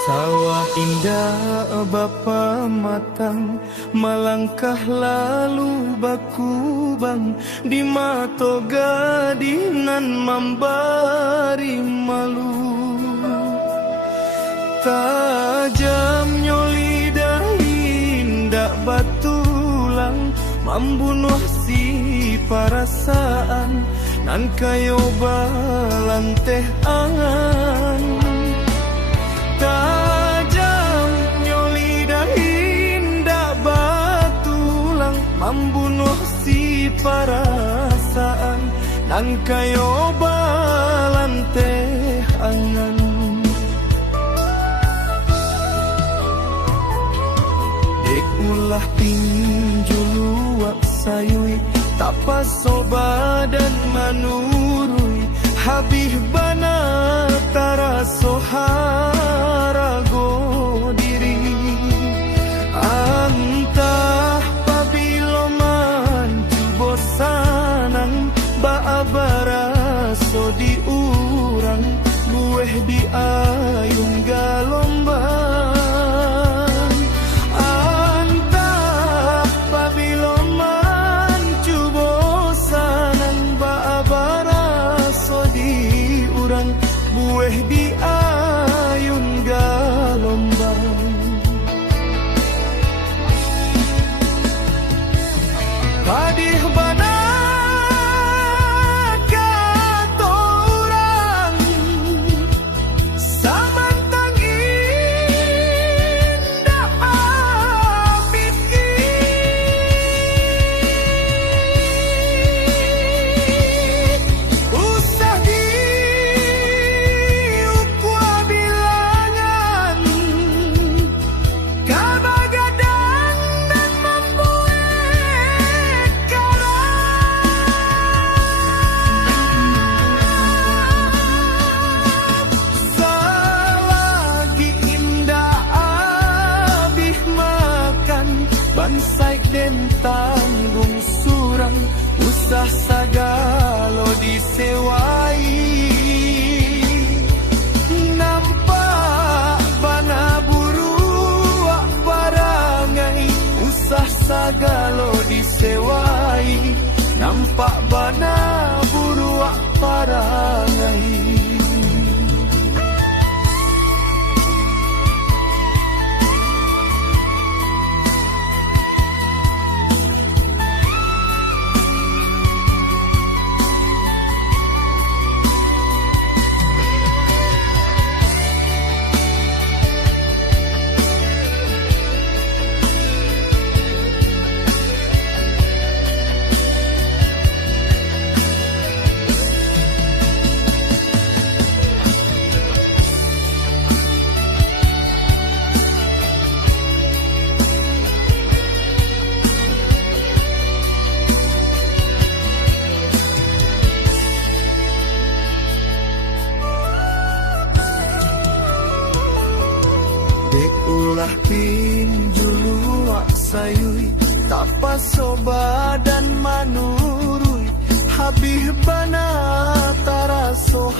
Sawah indah bapa matang, malangkah lalu bakubang di mato gadinan membari malu. Tajam nyoli indak batulang, membunuh si perasaan nan kayo balang teh angan. Tajam nyoli indak batulang, membunuh si perasaan nan kayo balang teh angan. Ulah pinjuluak sayui, tapa soba dan manurui, habih bana taraso harago diri. Antah pabiloman cubosanang baabaraso diurang, bueh di ayung galombang. Di ayun galombang, padih bana katorang, samantang indah abid usah di bansai den tanggung surang, usah sagalo disewai. Nampak bana buruak barangai, usah sagalo disewai. Nampak bana buruak barangai. Ulah pinjuluak sayui, tapa soba dan manurui, habih bana taraso